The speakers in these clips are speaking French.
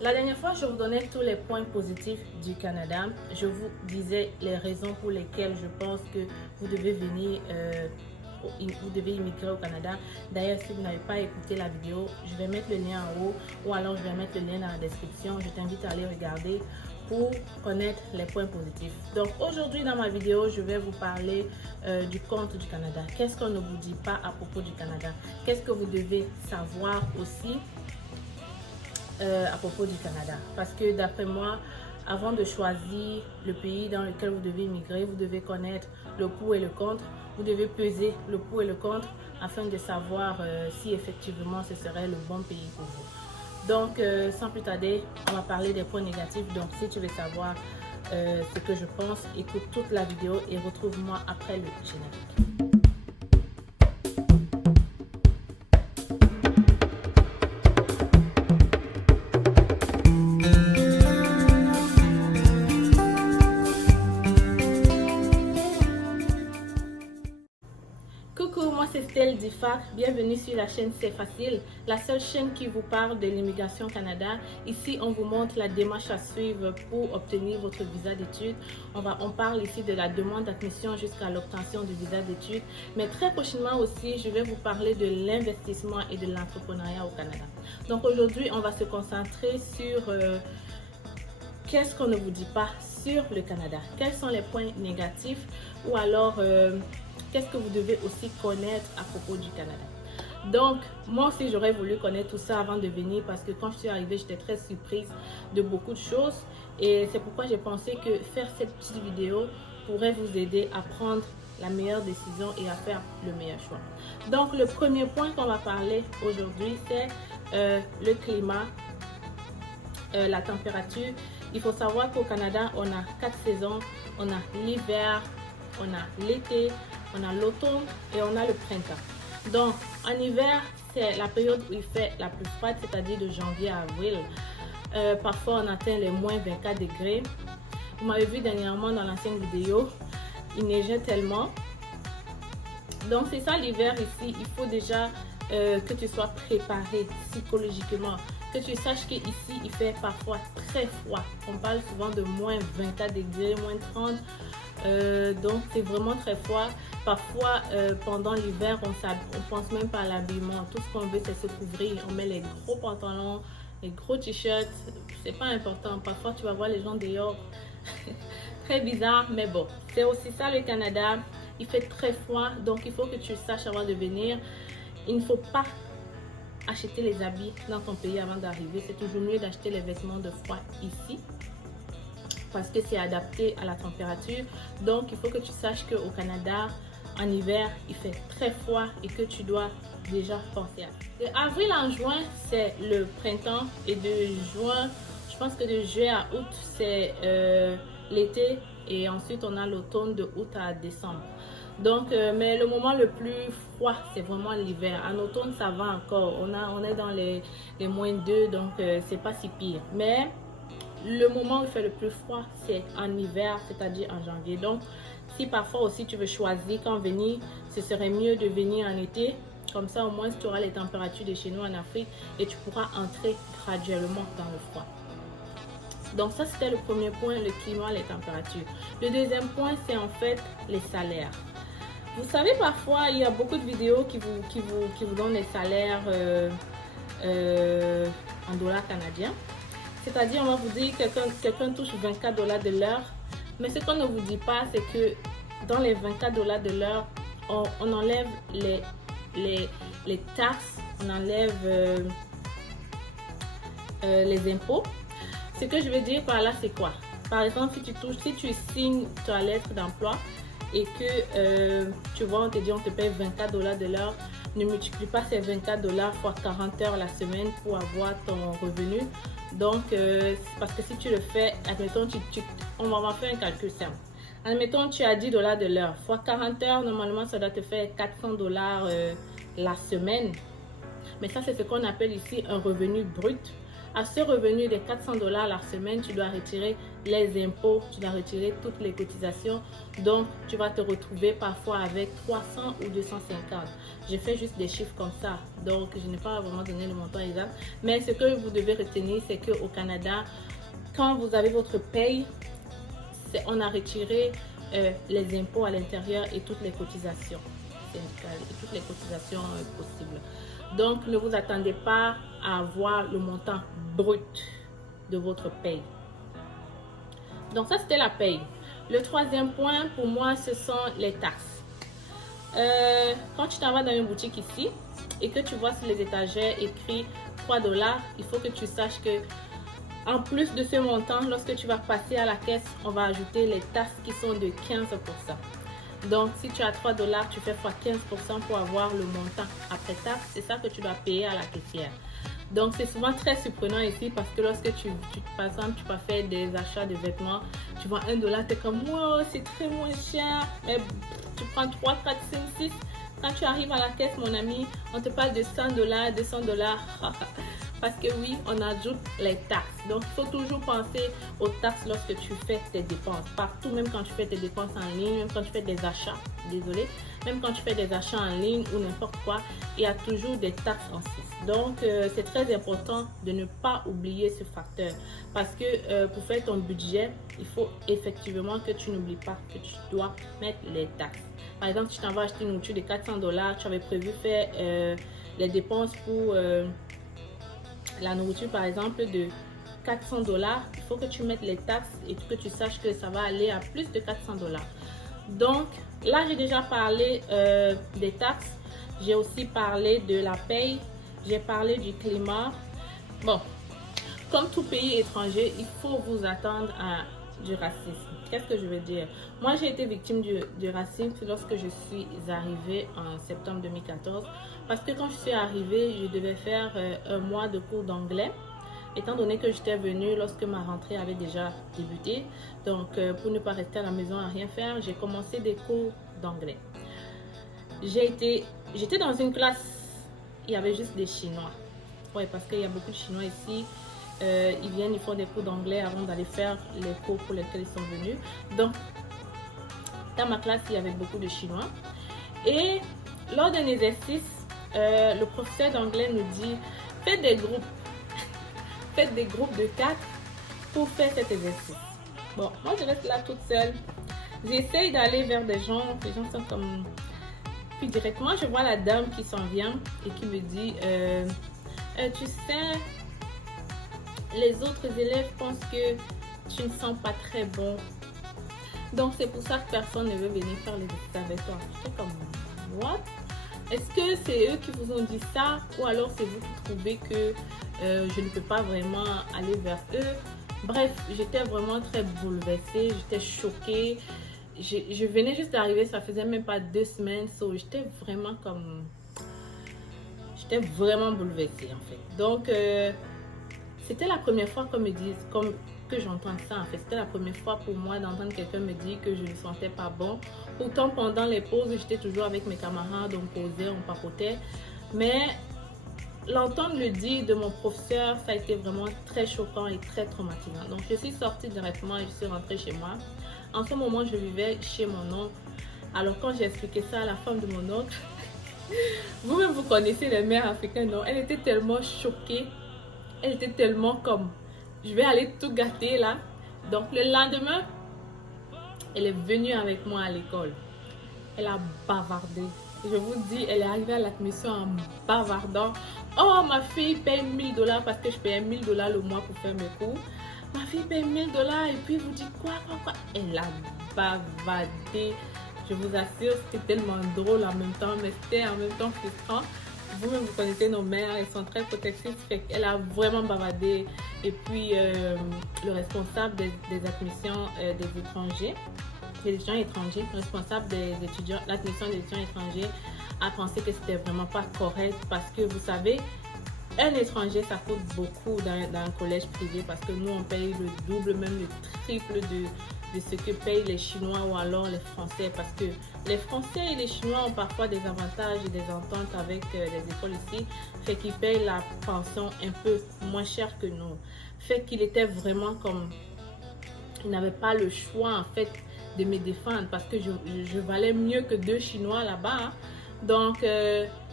La dernière fois, je vous donnais tous les points positifs du Canada. Je vous disais les raisons pour lesquelles je pense que vous devez venir, vous devez immigrer au Canada. D'ailleurs, si vous n'avez pas écouté la vidéo, je vais mettre le lien en haut ou alors je vais mettre le lien dans la description. Je t'invite à aller regarder pour connaître les points positifs. Donc aujourd'hui dans ma vidéo, je vais vous parler du compte du Canada. Qu'est-ce qu'on ne vous dit pas à propos du Canada? Qu'est-ce que vous devez savoir aussi à propos du Canada? Parce que d'après moi, avant de choisir le pays dans lequel vous devez immigrer, vous devez connaître le pour et le contre. Vous devez peser le pour et le contre afin de savoir si effectivement ce serait le bon pays pour vous. Donc, sans plus tarder, on va parler des points négatifs. Donc, si tu veux savoir ce que je pense, écoute toute la vidéo et retrouve-moi après le générique. Coucou, moi c'est Stell Difac, bienvenue sur la chaîne C'est Facile, la seule chaîne qui vous parle de l'immigration Canada. Ici, on vous montre la démarche à suivre pour obtenir votre visa d'études. On parle ici de la demande d'admission jusqu'à l'obtention du visa d'études. Mais très prochainement aussi, je vais vous parler de l'investissement et de l'entrepreneuriat au Canada. Donc aujourd'hui, on va se concentrer sur qu'est-ce qu'on ne vous dit pas sur le Canada. Quels sont les points négatifs ou alors qu'est-ce que vous devez aussi connaître à propos du Canada. Donc, moi aussi, j'aurais voulu connaître tout ça avant de venir parce que quand je suis arrivée, j'étais très surprise de beaucoup de choses. Et c'est pourquoi j'ai pensé que faire cette petite vidéo pourrait vous aider à prendre la meilleure décision et à faire le meilleur choix. Donc, le premier point qu'on va parler aujourd'hui, c'est le climat, la température. Il faut savoir qu'au Canada, on a 4 saisons. On a l'hiver, on a l'été, on a l'automne et on a le printemps. Donc, en hiver, c'est la période où il fait la plus froide, c'est-à-dire de janvier à avril. Parfois, on atteint les moins 24 degrés. Vous m'avez vu dernièrement dans l'ancienne vidéo, il neigeait tellement. Donc, c'est ça l'hiver ici. Il faut déjà que tu sois préparé psychologiquement. Que tu saches qu'ici, il fait parfois très froid. On parle souvent de moins 24 degrés, moins 30. Donc c'est vraiment très froid. Parfois pendant l'hiver on pense même pas à l'habillement. Tout ce qu'on veut c'est se couvrir. On met les gros pantalons, les gros t-shirts. C'est pas important. Parfois tu vas voir les gens dehors très bizarre, mais bon, c'est aussi ça le Canada. Il fait très froid, donc il faut que tu saches avant de venir. Il ne faut pas acheter les habits dans ton pays avant d'arriver. C'est toujours mieux d'acheter les vêtements de froid ici parce que c'est adapté à la température. Donc il faut que tu saches qu'au Canada en hiver il fait très froid et que tu dois déjà penser à ça. De avril en juin c'est le printemps et de juin, je pense que de juillet à août c'est l'été et ensuite on a l'automne de août à décembre. Donc mais le moment le plus froid c'est vraiment l'hiver. En automne ça va encore, on est dans les moins 2, donc c'est pas si pire. Mais le moment où il fait le plus froid, c'est en hiver, c'est-à-dire en janvier. Donc, si parfois aussi tu veux choisir quand venir, ce serait mieux de venir en été. Comme ça, au moins, tu auras les températures de chez nous en Afrique et tu pourras entrer graduellement dans le froid. Donc, ça, c'était le premier point, le climat, les températures. Le deuxième point, c'est en fait les salaires. Vous savez, parfois, il y a beaucoup de vidéos qui vous donnent les salaires en dollars canadiens. C'est-à-dire, on va vous dire que quelqu'un touche 24 $ de l'heure. Mais ce qu'on ne vous dit pas, c'est que dans les 24 $ de l'heure, on enlève les taxes, on enlève les impôts. Ce que je veux dire par là, c'est quoi? Par exemple, si tu signes ta lettre d'emploi et que tu vois, on te dit on te paye 24 $ de l'heure, ne multiplie pas ces 24 $ fois 40 heures la semaine pour avoir ton revenu. Donc, parce que si tu le fais, admettons, on va faire un calcul simple. Admettons, tu as 10 $ de l'heure. Fois 40 heures, normalement, ça doit te faire 400 $ la semaine. Mais ça, c'est ce qu'on appelle ici un revenu brut. À ce revenu de 400 $ la semaine, tu dois retirer les impôts, tu dois retirer toutes les cotisations. Donc, tu vas te retrouver parfois avec 300 ou 250. J'ai fait juste des chiffres comme ça, donc je n'ai pas vraiment donné le montant exact. Mais ce que vous devez retenir, c'est qu'au Canada, quand vous avez votre paye, on a retiré les impôts à l'intérieur et toutes les cotisations syndicales et toutes les cotisations possibles. Donc, ne vous attendez pas à avoir le montant brut de votre paye. Donc, ça, c'était la paye. Le troisième point, pour moi, ce sont les taxes. Quand tu t'en vas dans une boutique ici et que tu vois sur les étagères écrit 3 $, il faut que tu saches que en plus de ce montant, lorsque tu vas passer à la caisse, on va ajouter les taxes qui sont de 15%. Donc, si tu as 3 $, tu fais fois 15% pour avoir le montant après taxe. C'est ça que tu dois payer à la caissière. Donc, c'est souvent très surprenant ici parce que lorsque par exemple, tu vas faire des achats de vêtements, tu vois 1 $, tu es comme, wow, c'est très moins cher. Mais tu prends 3, 4, 5, 6. Quand tu arrives à la caisse, mon ami, on te parle de 100 $, 200 $. Parce que oui, on ajoute les taxes. Donc, il faut toujours penser aux taxes lorsque tu fais tes dépenses. Partout, même quand tu fais tes dépenses en ligne, même quand tu fais des achats, désolé, même quand tu fais des achats en ligne ou n'importe quoi, il y a toujours des taxes en Suisse. Donc, c'est très important de ne pas oublier ce facteur. Parce que pour faire ton budget, il faut effectivement que tu n'oublies pas que tu dois mettre les taxes. Par exemple, si tu t'en vas acheter une nourriture de 400 $, tu avais prévu faire les dépenses pour la nourriture, par exemple, de 400 $, il faut que tu mettes les taxes et que tu saches que ça va aller à plus de 400 $. Donc, là, j'ai déjà parlé des taxes. J'ai aussi parlé de la paye. J'ai parlé du climat. Bon, comme tout pays étranger, il faut vous attendre à du racisme. Qu'est-ce que je veux dire? Moi, j'ai été victime du racisme lorsque je suis arrivée en septembre 2014. Parce que quand je suis arrivée, je devais faire un mois de cours d'anglais. Étant donné que j'étais venue lorsque ma rentrée avait déjà débuté. Donc, pour ne pas rester à la maison à rien faire, j'ai commencé des cours d'anglais. J'étais dans une classe, il y avait juste des Chinois. Oui, parce qu'il y a beaucoup de Chinois ici. Ils viennent, ils font des cours d'anglais avant d'aller faire les cours pour lesquels ils sont venus. Donc, dans ma classe, il y avait beaucoup de Chinois. Et lors d'un exercice, le professeur d'anglais nous dit, faites des groupes. Faites des groupes de 4 pour faire cet exercice. Bon, moi, je reste là toute seule. J'essaye d'aller vers des gens. Les gens sont comme... Puis directement, je vois la dame qui s'en vient et qui me dit, tu sais... Les autres élèves pensent que tu ne sens pas très bon. Donc, c'est pour ça que personne ne veut venir faire les exercices avec toi. J'étais comme, what? Est-ce que c'est eux qui vous ont dit ça? Ou alors c'est vous qui trouvez que je ne peux pas vraiment aller vers eux? Bref, j'étais vraiment très bouleversée. J'étais choquée. Je venais juste d'arriver, ça faisait même pas 2 semaines. So, j'étais vraiment comme... J'étais vraiment bouleversée en fait. Donc... c'était la première fois qu'on me dise, que j'entends ça en fait. C'était la première fois pour moi d'entendre quelqu'un me dire que je ne sentais pas bon. Pourtant, pendant les pauses, j'étais toujours avec mes camarades, on causait, on papotait. Mais l'entendre le dire de mon professeur, ça a été vraiment très choquant et très traumatisant. Donc, je suis sortie directement et je suis rentrée chez moi. En ce moment, je vivais chez mon oncle. Alors, quand j'ai expliqué ça à la femme de mon oncle, vous-même, vous connaissez les mères africaines, non? Elle était tellement choquée. Elle était tellement comme, je vais aller tout gâter là. Donc le lendemain, elle est venue avec moi à l'école. Elle a bavardé. Et je vous dis, elle est arrivée à l'admission en bavardant. Oh, ma fille paye 1 000 $ parce que je paye 1 000 $ le mois pour faire mes cours. Ma fille paye 1 000 $ et puis vous dites quoi. Elle a bavardé. Je vous assure, c'était tellement drôle en même temps, mais c'était en même temps frustrant. Vous-même, vous connaissez nos mères, elles sont très protectives. Elle a vraiment bavardé. Et puis, le responsable des admissions des étrangers, des étudiants étrangers, le responsable des étudiants, l'admission des étudiants étrangers a pensé que c'était vraiment pas correct parce que vous savez, un étranger, ça coûte beaucoup dans un collège privé parce que nous, on paye le double, même le triple de ce que payent les Chinois ou alors les Français, parce que les Français et les Chinois ont parfois des avantages et des ententes avec les écoles ici, fait qu'ils payent la pension un peu moins cher que nous, fait qu'il était vraiment comme, il n'avait pas le choix en fait de me défendre parce que je valais mieux que 2 Chinois là-bas, hein. Donc,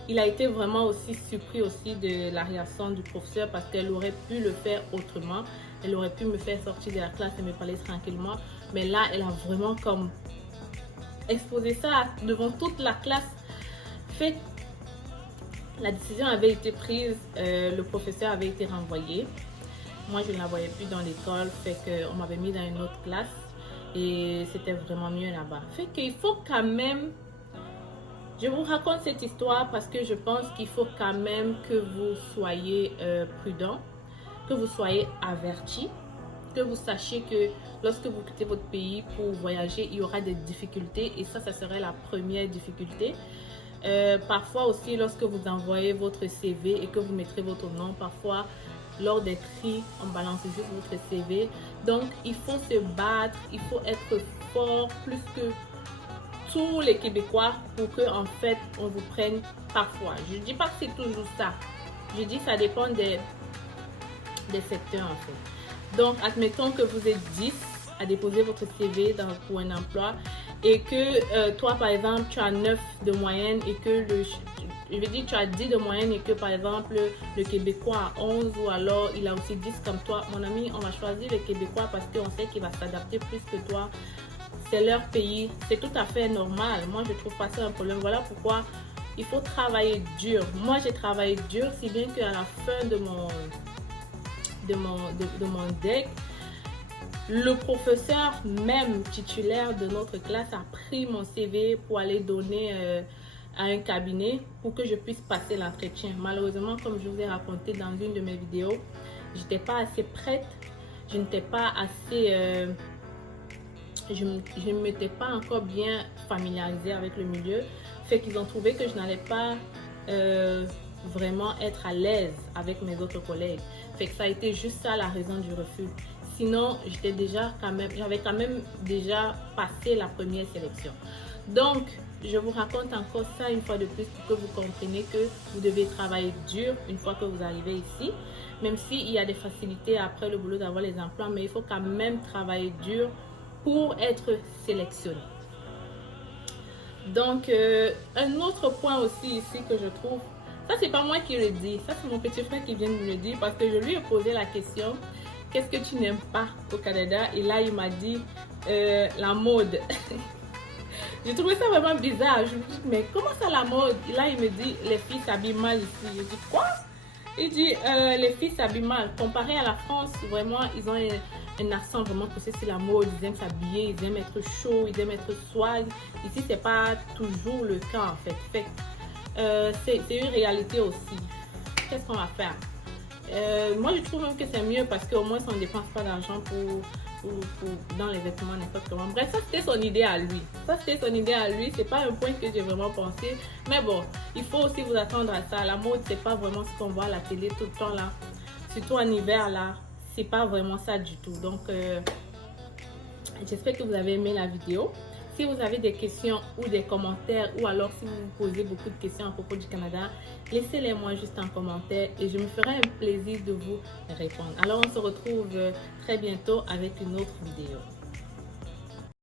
il a été vraiment aussi surpris aussi de la réaction du professeur parce qu'elle aurait pu le faire autrement. Elle aurait pu me faire sortir de la classe et me parler tranquillement. Mais là, elle a vraiment comme exposé ça devant toute la classe. Fait, la décision avait été prise, le professeur avait été renvoyé. Moi, je ne la voyais plus dans l'école, fait qu'on m'avait mis dans une autre classe et c'était vraiment mieux là-bas. Fait qu'il faut quand même, je vous raconte cette histoire parce que je pense qu'il faut quand même que vous soyez prudent, que vous soyez averti, que vous sachiez que lorsque vous quittez votre pays pour voyager, il y aura des difficultés et ça serait la première difficulté. Parfois aussi, lorsque vous envoyez votre CV et que vous mettrez votre nom, parfois, lors des cris, on balance juste votre CV. Donc, il faut se battre, il faut être fort plus que tous les Québécois pour que, en fait, on vous prenne parfois. Je ne dis pas que c'est toujours ça. Je dis que ça dépend des secteurs, en fait. Donc, admettons que vous êtes 10 à déposer votre CV pour un emploi et que toi, par exemple, tu as 9 de moyenne et que je veux dire, tu as 10 de moyenne et que, par exemple, le Québécois a 11 ou alors il a aussi 10 comme toi. Mon ami, on va choisir le Québécois parce qu'on sait qu'il va s'adapter plus que toi. C'est leur pays. C'est tout à fait normal. Moi, je trouve pas ça un problème. Voilà pourquoi il faut travailler dur. Moi, j'ai travaillé dur, si bien qu'à la fin de mon deck, le professeur même titulaire de notre classe a pris mon CV pour aller donner à un cabinet pour que je puisse passer l'entretien. Malheureusement, comme je vous ai raconté dans une de mes vidéos, je n'étais pas assez prête, je n'étais pas assez... je ne m'étais pas encore bien familiarisée avec le milieu, fait qu'ils ont trouvé que je n'allais pas vraiment être à l'aise avec mes autres collègues. Fait que ça a été juste ça la raison du refus. Sinon, j'avais quand même déjà passé la première sélection. Donc, je vous raconte encore ça une fois de plus pour que vous compreniez que vous devez travailler dur une fois que vous arrivez ici. Même s'il y a des facilités après le boulot d'avoir les emplois, mais il faut quand même travailler dur pour être sélectionné. Donc, un autre point aussi ici que je trouve, ça c'est pas moi qui le dis, ça c'est mon petit frère qui vient de me le dire parce que je lui ai posé la question, qu'est-ce que tu n'aimes pas au Canada? Et là, il m'a dit la mode. J'ai trouvé ça vraiment bizarre. Je me dis, mais comment ça la mode? Et là, il me dit, les filles s'habillent mal ici. Je dis, quoi? Il dit, les filles s'habillent mal. Comparé à la France, vraiment, ils ont un accent vraiment poussé sur la mode. Ils aiment s'habiller, ils aiment être chaud, ils aiment être swag. Ici, c'est pas toujours le cas, en fait. C'est une réalité aussi. Qu'est-ce qu'on va faire? Moi, je trouve même que c'est mieux parce qu'au moins, on ne dépense pas d'argent dans les vêtements, n'importe comment. Bref, ça, c'était son idée à lui. C'est pas un point que j'ai vraiment pensé. Mais bon, il faut aussi vous attendre à ça. La mode, c'est pas vraiment ce qu'on voit à la télé tout le temps, là. Surtout en hiver, là. C'est pas vraiment ça du tout. Donc, j'espère que vous avez aimé la vidéo. Si vous avez des questions ou des commentaires ou alors si vous vous posez beaucoup de questions à propos du Canada, laissez-les moi juste en commentaire et je me ferai un plaisir de vous répondre. Alors on se retrouve très bientôt avec une autre vidéo.